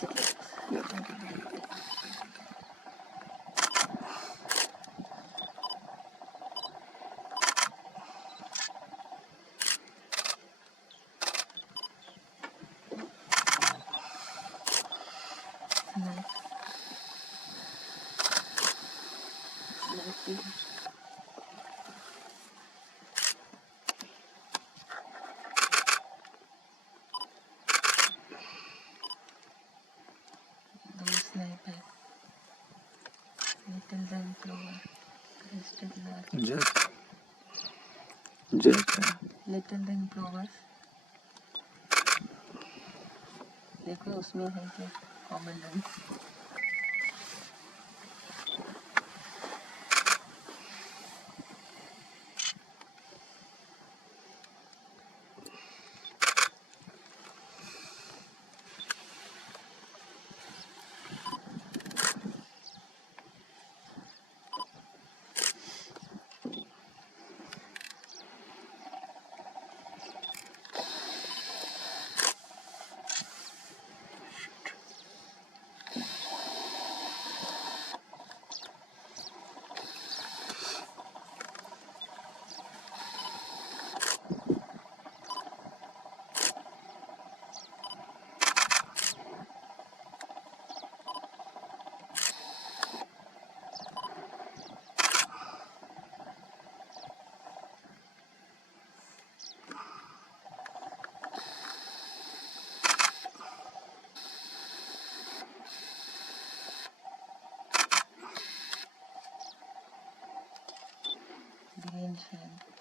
Yeah, thank you. Nice. Nice. Those sniper. Little zen clover. Crested lark. Jack. Jack. Little zen clovers. देखो उसमें है क्या common रंग. Green shade.